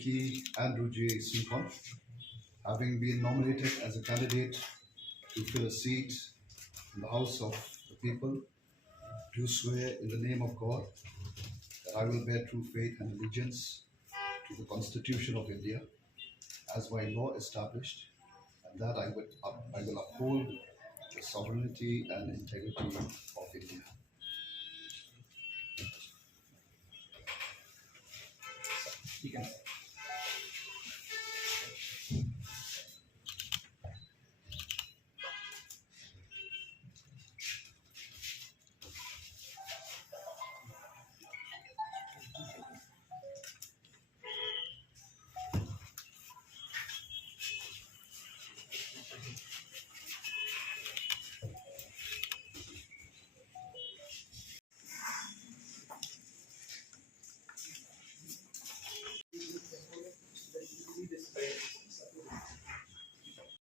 Rykkat and AJ Syngkon, having been nominated as a candidate to fill a seat in the House of the People, do swear in the name of God that I will bear true faith and allegiance to the Constitution of India as by law established, and that I will uphold the sovereignty and integrity of India. You can.